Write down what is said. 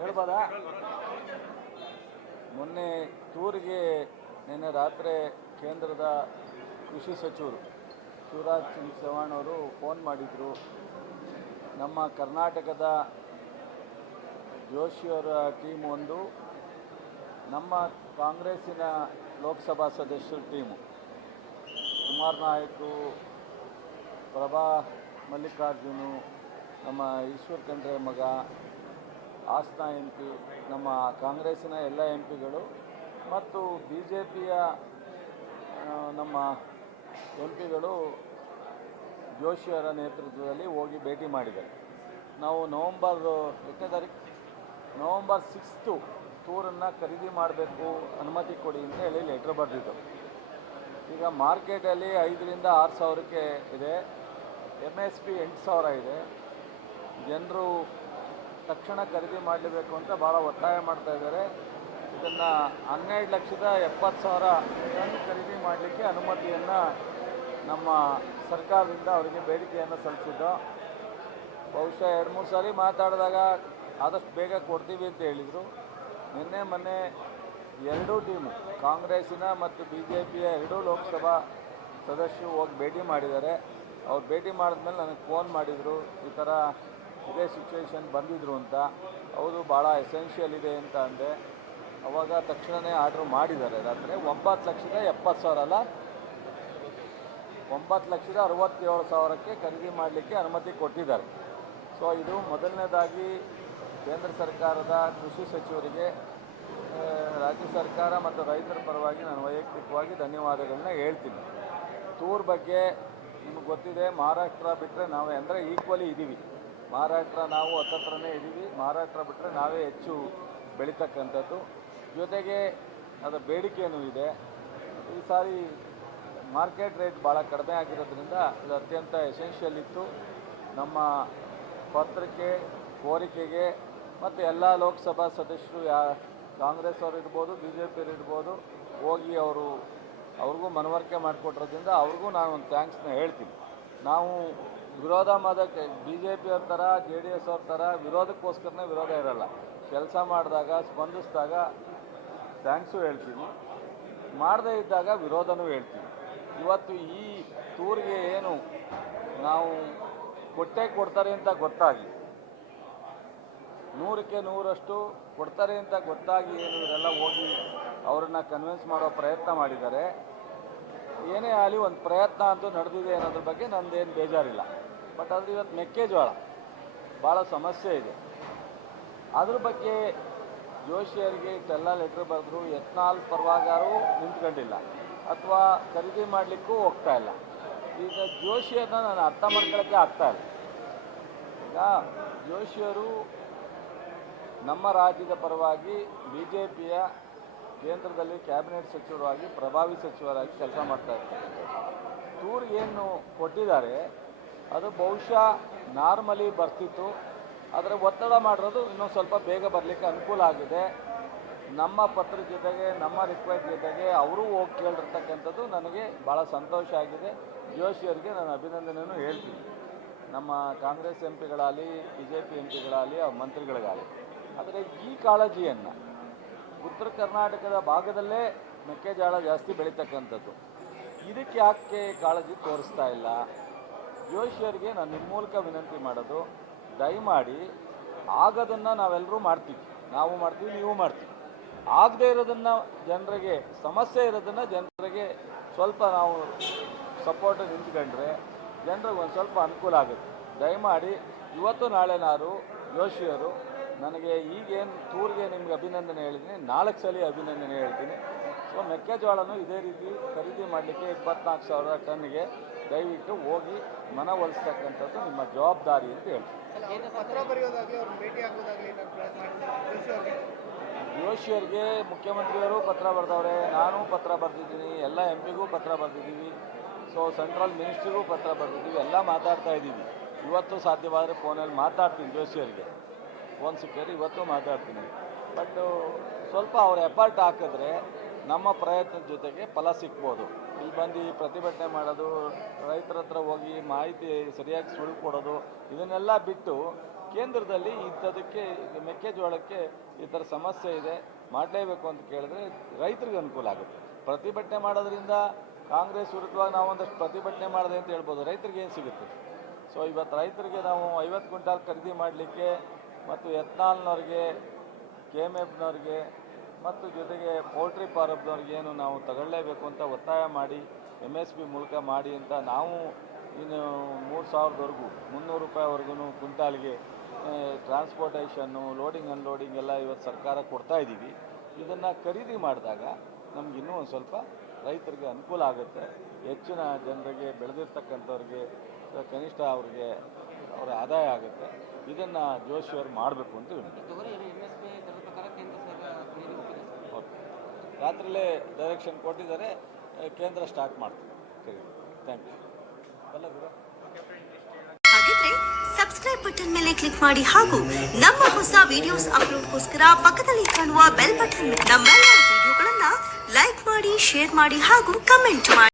ಹೇಳ್ಬೋದಾ? ಮೊನ್ನೆ ಟೂರಿಗೆ ನಿನ್ನೆ ರಾತ್ರಿ ಕೇಂದ್ರದ ಕೃಷಿ ಸಚಿವರು ಶಿವರಾಜ್ ಸಿಂಗ್ ಚೌಹಾಣ್ ಅವರು ಫೋನ್ ಮಾಡಿದರು. ನಮ್ಮ ಕರ್ನಾಟಕದ ಜೋಶಿಯವರ ಟೀಮ್ ಒಂದು, ನಮ್ಮ ಕಾಂಗ್ರೆಸ್ಸಿನ ಲೋಕಸಭಾ ಸದಸ್ಯರ ಟೀಮು ಕುಮಾರ್ ನಾಯಕ್, ಪ್ರಭಾ ಮಲ್ಲಿಕಾರ್ಜುನು, ನಮ್ಮ ಈಶ್ವರ್ ಖಂಡ್ರೆ ಮಗ, ಹಾಸನ ಎಂ ಪಿ, ನಮ್ಮ ಕಾಂಗ್ರೆಸ್ಸಿನ ಎಲ್ಲ ಎಂ ಪಿಗಳು ಮತ್ತು ಬಿ ಜೆ ಪಿಯ ನಮ್ಮ ಎಂ ಪಿಗಳು ಜೋಶಿಯವರ ನೇತೃತ್ವದಲ್ಲಿ ಹೋಗಿ ಭೇಟಿ ಮಾಡಿದ್ದಾರೆ. ನಾವು ನವಂಬರ್ 6 ಟೂರನ್ನು ಖರೀದಿ ಮಾಡಬೇಕು, ಅನುಮತಿ ಕೊಡಿ ಅಂತ ಹೇಳಿ ಲೆಟ್ರ್ ಬರೆದಿದ್ದು. ಈಗ ಮಾರ್ಕೆಟಲ್ಲಿ 5,000 6 ಸಾವಿರಕ್ಕೆ ಇದೆ, MSP 8,000 ಇದೆ. ಜನರು ತಕ್ಷಣ ಖರೀದಿ ಮಾಡಲೇಬೇಕು ಅಂತ ಭಾಳ ಒತ್ತಾಯ ಮಾಡ್ತಾ ಇದ್ದಾರೆ. ಇದನ್ನು 12,70,000 ಟನ್ ಖರೀದಿ ಮಾಡಲಿಕ್ಕೆ ಅನುಮತಿಯನ್ನು ನಮ್ಮ ಸರ್ಕಾರದಿಂದ ಅವರಿಗೆ ಬೇಡಿಕೆಯನ್ನು ಸಲ್ಲಿಸಿದ್ದು. ಬಹುಶಃ 2-3 ಸಾರಿ ಮಾತಾಡಿದಾಗ ಆದಷ್ಟು ಬೇಗ ಕೊಡ್ತೀವಿ ಅಂತ ಹೇಳಿದರು. ನಿನ್ನೆ ಮೊನ್ನೆ ಎರಡೂ ಟೀಮು, ಕಾಂಗ್ರೆಸ್ಸಿನ ಮತ್ತು BJPಯ ಎರಡೂ ಲೋಕಸಭಾ ಸದಸ್ಯರು ಹೋಗಿ ಭೇಟಿ ಮಾಡಿದ್ದಾರೆ. ಅವ್ರು ಭೇಟಿ ಮಾಡಿದ್ಮೇಲೆ ನನಗೆ ಫೋನ್ ಮಾಡಿದರು, ಈ ಥರ ಇದೇ ಸಿಚುವೇಶನ್ ಬಂದಿದ್ರು ಅಂತ. ಹೌದು, ಭಾಳ ಎಸೆನ್ಷಿಯಲ್ ಇದೆ ಅಂತ ಅಂದೆ. ಅವಾಗ ತಕ್ಷಣವೇ ಆರ್ಡ್ರ್ ಮಾಡಿದ್ದಾರೆ. ರಾತ್ರಿ 9,70,000 ಅಲ್ಲ, 9,67,000ಕ್ಕೆ ಖರೀದಿ ಮಾಡಲಿಕ್ಕೆ ಅನುಮತಿ ಕೊಟ್ಟಿದ್ದಾರೆ. ಸೊ ಇದು ಮೊದಲನೇದಾಗಿ ಕೇಂದ್ರ ಸರ್ಕಾರದ ಕೃಷಿ ಸಚಿವರಿಗೆ, ರಾಜ್ಯ ಸರ್ಕಾರ ಮತ್ತು ರೈತರ ಪರವಾಗಿ ನಾನು ವೈಯಕ್ತಿಕವಾಗಿ ಧನ್ಯವಾದಗಳನ್ನ ಹೇಳ್ತೀನಿ. ಟೂರ್ ಬಗ್ಗೆ ನಿಮಗೆ ಗೊತ್ತಿದೆ, ಮಹಾರಾಷ್ಟ್ರ ಬಿಟ್ಟರೆ ನಾವೇ ಅಂದರೆ ಈಕ್ವಲಿ ಇದ್ದೀವಿ. ಮಹಾರಾಷ್ಟ್ರ ನಾವು ಹತ್ತತ್ರನೇ ಇದ್ದೀವಿ. ಮಹಾರಾಷ್ಟ್ರ ಬಿಟ್ಟರೆ ನಾವೇ ಹೆಚ್ಚು ಬೆಳೀತಕ್ಕಂಥದ್ದು. ಜೊತೆಗೆ ಅದರ ಬೇಡಿಕೆಯೂ ಇದೆ. ಈ ಸಾರಿ ಮಾರ್ಕೆಟ್ ರೇಟ್ ಭಾಳ ಕಡಿಮೆ ಆಗಿರೋದ್ರಿಂದ ಇದು ಅತ್ಯಂತ ಎಸೆನ್ಷಿಯಲ್ ಇತ್ತು. ನಮ್ಮ ಪತ್ರಕ್ಕೆ, ಕೋರಿಕೆಗೆ ಮತ್ತು ಎಲ್ಲ ಲೋಕಸಭಾ ಸದಸ್ಯರು, ಕಾಂಗ್ರೆಸ್ ಅವರು ಇರ್ಬೋದು, BJP ಅವರು ಇರ್ಬೋದು, ಹೋಗಿ ಅವ್ರಿಗೂ ಮನವರಿಕೆ ಮಾಡಿಕೊಟ್ಟಿರೋದ್ರಿಂದ ಅವ್ರಿಗೂ ನಾನು ಒಂದು ಥ್ಯಾಂಕ್ಸ್ನ ಹೇಳ್ತೀನಿ. ನಾವು ವಿರೋಧ ಮಾಡೋಕ್ಕೆ BJP ಅವ್ರ ಥರ JDS ಅವ್ರ ಥರ ವಿರೋಧಕ್ಕೋಸ್ಕರನೇ ವಿರೋಧ ಇರಲ್ಲ. ಕೆಲಸ ಮಾಡಿದಾಗ, ಸ್ಪಂದಿಸಿದಾಗ ಥ್ಯಾಂಕ್ಸು ಹೇಳ್ತೀನಿ, ಮಾಡದೇ ಇದ್ದಾಗ ವಿರೋಧನೂ ಹೇಳ್ತೀನಿ. ಇವತ್ತು ಈ ಟೂರ್ಗೆ ಏನು ನಾವು ಕೊಡ್ತಾರೆ ಅಂತ ಗೊತ್ತಾಗಿ, 100ಕ್ಕೆ 100ರಷ್ಟು ಕೊಡ್ತಾರೆ ಅಂತ ಗೊತ್ತಾಗಿ ಏನು ಇವರೆಲ್ಲ ಹೋಗಿ ಅವರನ್ನು ಕನ್ವಿನ್ಸ್ ಮಾಡೋ ಪ್ರಯತ್ನ ಮಾಡಿದ್ದಾರೆ. ಏನೇ ಆಗಲಿ ಒಂದು ಪ್ರಯತ್ನ ಅಂತೂ ನಡೆದಿದೆ ಅನ್ನೋದ್ರ ಬಗ್ಗೆ ನಂದೇನು ಬೇಜಾರಿಲ್ಲ. ಬಟ್ ಆದರೆ ಇವತ್ತು ಮೆಕ್ಕೆಜೋಳ ಭಾಳ ಸಮಸ್ಯೆ ಇದೆ. ಅದ್ರ ಬಗ್ಗೆ ಜೋಶಿಯವರಿಗೆ ಇಷ್ಟೆಲ್ಲ ಲೆಟ್ರ್ ಬರೆದ್ರು, ಎತ್ನಾಲ್ ಪರವಾಗಾರು ನಿಂತ್ಕೊಂಡಿಲ್ಲ ಅಥವಾ ಖರೀದಿ ಮಾಡಲಿಕ್ಕೂ ಹೋಗ್ತಾ ಇಲ್ಲ. ಈಗ ಜೋಶಿಯವ್ರನ್ನ ನಾನು ಅರ್ಥ ಮಾಡ್ಕೊಳ್ಳೋಕ್ಕೆ ಆಗ್ತಾಯಿಲ್ಲ. ಈಗ ಜೋಶಿಯವರು ನಮ್ಮ ರಾಜ್ಯದ ಪರವಾಗಿ BJPಯ ಕೇಂದ್ರದಲ್ಲಿ ಕ್ಯಾಬಿನೆಟ್ ಸಚಿವರಾಗಿ, ಪ್ರಭಾವಿ ಸಚಿವರಾಗಿ ಕೆಲಸ ಮಾಡ್ತಾ ಇರ್ತಾರೆ. ಟೂರ್ ಏನು ಕೊಟ್ಟಿದ್ದಾರೆ ಅದು ಬಹುಶಃ ನಾರ್ಮಲಿ ಬರ್ತಿತ್ತು, ಆದರೆ ಒತ್ತಡ ಮಾಡಿರೋದು ಇನ್ನೊಂದು ಸ್ವಲ್ಪ ಬೇಗ ಬರಲಿಕ್ಕೆ ಅನುಕೂಲ ಆಗಿದೆ. ನಮ್ಮ ಪತ್ರ ಜೊತೆಗೆ, ನಮ್ಮ ರಿಕ್ವೆಸ್ಟ್ ಜೊತೆಗೆ ಅವರು ಹೋಗಿ ಕೇಳಿರ್ತಕ್ಕಂಥದ್ದು ನನಗೆ ಭಾಳ ಸಂತೋಷ ಆಗಿದೆ. ಜೋಶಿಯವರಿಗೆ ನಾನು ಅಭಿನಂದನೆಯನ್ನು ಹೇಳ್ತೀನಿ. ನಮ್ಮ ಕಾಂಗ್ರೆಸ್ ಎಂ ಪಿಗಳಾಗಲಿ, BJP ಎಂ ಪಿಗಳಾಗಲಿ, ಮಂತ್ರಿಗಳಿಗಾಗಲಿ. ಆದರೆ ಈ ಕಾಳಜಿಯನ್ನು ಉತ್ತರ ಕರ್ನಾಟಕದ ಭಾಗದಲ್ಲೇ ಮೆಕ್ಕೆಜೋಳ ಜಾಸ್ತಿ ಬೆಳೀತಕ್ಕಂಥದ್ದು, ಇದಕ್ಕೆ ಯಾಕೆ ಕಾಳಜಿ ತೋರಿಸ್ತಾ ಇಲ್ಲ? ಜೋಶಿಯವರಿಗೆ ನಾನು ನಿಮ್ಮ ಮೂಲಕ ವಿನಂತಿ ಮಾಡೋದು, ದಯಮಾಡಿ ಆಗೋದನ್ನು ನಾವೆಲ್ಲರೂ ಮಾಡ್ತೀವಿ, ನಾವು ಮಾಡ್ತೀವಿ, ನೀವು ಮಾಡ್ತೀವಿ. ಆಗದೇ ಇರೋದನ್ನು ಜನರಿಗೆ, ಸಮಸ್ಯೆ ಇರೋದನ್ನು ಜನರಿಗೆ ಸ್ವಲ್ಪ ನಾವು ಸಪೋರ್ಟ್ ನಿಂತ್ಕೊಂಡ್ರೆ ಜನರಿಗೆ ಒಂದು ಸ್ವಲ್ಪ ಅನುಕೂಲ ಆಗುತ್ತೆ. ದಯಮಾಡಿ ಇವತ್ತು ನಾಳೆನಾರು ಜೋಶಿಯವರು ನನಗೆ ಈಗೇನು ಟೂರ್ಗೆ ನಿಮ್ಗೆ ಅಭಿನಂದನೆ ಹೇಳಿದ್ದೀನಿ, 4 ಸಲ ಅಭಿನಂದನೆ ಹೇಳ್ತೀನಿ. ಸೊ ಮೆಕ್ಕೆಜೋಳನೂ ಇದೇ ರೀತಿ ಖರೀದಿ ಮಾಡಲಿಕ್ಕೆ 24,000 ಟನ್ನಿಗೆ ದಯವಿಟ್ಟು ಹೋಗಿ ಮನವೊಲಿಸ್ತಕ್ಕಂಥದ್ದು ನಿಮ್ಮ ಜವಾಬ್ದಾರಿ ಅಂತ ಹೇಳ್ತೀನಿ. ಜೋಶಿಯವರಿಗೆ ಮುಖ್ಯಮಂತ್ರಿಯವರು ಪತ್ರ ಬರೆದವ್ರೆ, ನಾನು ಪತ್ರ ಬರೆದಿದ್ದೀನಿ, ಎಲ್ಲ ಎಂ ಪಿಗೂ ಪತ್ರ ಬರೆದಿದ್ದೀವಿ. ಸೊ ಸೆಂಟ್ರಲ್ ಮಿನಿಸ್ಟ್ರಿಗೂ ಪತ್ರ ಬರೆದಿದ್ದೀವಿ, ಎಲ್ಲ ಮಾತಾಡ್ತಾ ಇದ್ದೀವಿ. ಇವತ್ತು ಸಾಧ್ಯವಾದರೆ ಫೋನಲ್ಲಿ ಮಾತಾಡ್ತೀನಿ, ಜೋಶಿಯವರಿಗೆ ಫೋನ್ ಸಿಕ್ಕಿದ್ರೆ ಇವತ್ತು ಮಾತಾಡ್ತೀನಿ. ಬಟ್ ಸ್ವಲ್ಪ ಅವ್ರ ಎಫರ್ಟ್ ಹಾಕಿದ್ರೆ ನಮ್ಮ ಪ್ರಯತ್ನದ ಜೊತೆಗೆ ಫಲ ಸಿಗ್ಬೋದು. ಇಲ್ಲಿ ಬಂದು ಪ್ರತಿಭಟನೆ ಮಾಡೋದು, ರೈತರ ಹತ್ರ ಹೋಗಿ ಮಾಹಿತಿ ಸರಿಯಾಗಿ ಸುಳ್ಳು ಕೊಡೋದು, ಇದನ್ನೆಲ್ಲ ಬಿಟ್ಟು ಕೇಂದ್ರದಲ್ಲಿ ಇಂಥದಕ್ಕೆ ಮೆಕ್ಕೆಜೋಳಕ್ಕೆ ಈ ಥರ ಸಮಸ್ಯೆ ಇದೆ ಮಾಡಲೇಬೇಕು ಅಂತ ಕೇಳಿದ್ರೆ ರೈತರಿಗೆ ಅನುಕೂಲ ಆಗುತ್ತೆ. ಪ್ರತಿಭಟನೆ ಮಾಡೋದ್ರಿಂದ ಕಾಂಗ್ರೆಸ್ ವಿರುದ್ಧವಾಗಿ ನಾವು ಒಂದಷ್ಟು ಪ್ರತಿಭಟನೆ ಮಾಡಿದೆ ಅಂತ ಹೇಳ್ಬೋದು, ರೈತರಿಗೆ ಏನು ಸಿಗುತ್ತೆ? ಸೊ ಇವತ್ತು ರೈತರಿಗೆ ನಾವು 50 ಕ್ವಿಂಟಾಲ್ ಖರೀದಿ ಮಾಡಲಿಕ್ಕೆ ಮತ್ತು ಎತ್ನಾಲ್ನವ್ರಿಗೆ, KMFನವ್ರಿಗೆ ಮತ್ತು ಜೊತೆಗೆ ಪೌಲ್ಟ್ರಿ ಫಾರಮ್ನವ್ರಿಗೆ ಏನು ನಾವು ತಗೊಳ್ಳೇಬೇಕು ಅಂತ ಒತ್ತಾಯ ಮಾಡಿ MSP ಮೂಲಕ ಮಾಡಿ ಅಂತ ನಾವು ಇನ್ನು 3,000ವರೆಗೂ 300 ರೂಪಾಯಿವರೆಗೂ ಕ್ವಿಂಟಾಲ್ಗೆ ಟ್ರಾನ್ಸ್ಪೋರ್ಟೇಷನ್ನು, ಲೋಡಿಂಗ್ ಅನ್ಲೋಡಿಂಗ್ ಎಲ್ಲ ಇವತ್ತು ಸರ್ಕಾರ ಕೊಡ್ತಾ ಇದ್ದೀವಿ. ಇದನ್ನು ಖರೀದಿ ಮಾಡಿದಾಗ ನಮ್ಗೆ ಇನ್ನೂ ಒಂದು ಸ್ವಲ್ಪ ರೈತರಿಗೆ ಅನುಕೂಲ ಆಗುತ್ತೆ. ಹೆಚ್ಚಿನ ಜನರಿಗೆ ಬೆಳೆದಿರ್ತಕ್ಕಂಥವ್ರಿಗೆ ಕನಿಷ್ಠ ಅವ್ರಿಗೆ ಅವರ ಆದಾಯ ಆಗುತ್ತೆ. ಇದನ್ನು ಜೋಶಿಯವರು ಮಾಡಬೇಕು ಅಂತ ರಾತ್ರಿಲೇ ಡೈರೆಕ್ಷನ್ ಕೊಟ್ಟಿದ್ದಾರೆ, ಕೇಂದ್ರ ಸ್ಟಾರ್ಟ್ ಮಾಡ್ತೀವಿ. Thank you. ಹಾಗಿದ್ರೆ ಸಬ್ಸ್ಕ್ರೈಬ್ ಬಟನ್ ಮೇಲೆ ಕ್ಲಿಕ್ ಮಾಡಿ ಹಾಗೂ ನಮ್ಮ ಹೊಸ ವಿಡಿಯೋಸ್ ಅಪ್ಲೋಡ್ಗೋಸ್ಕರ ಪಕ್ಕದಲ್ಲಿ ಕಾಣುವ ಬೆಲ್ ಬಟನ್ ನಮ್ಮೆಲ್ಲ ವಿಡಿಯೋಗಳನ್ನ ಲೈಕ್ ಮಾಡಿ, ಶೇರ್ ಮಾಡಿ ಹಾಗೂ ಕಮೆಂಟ್ ಮಾಡಿ.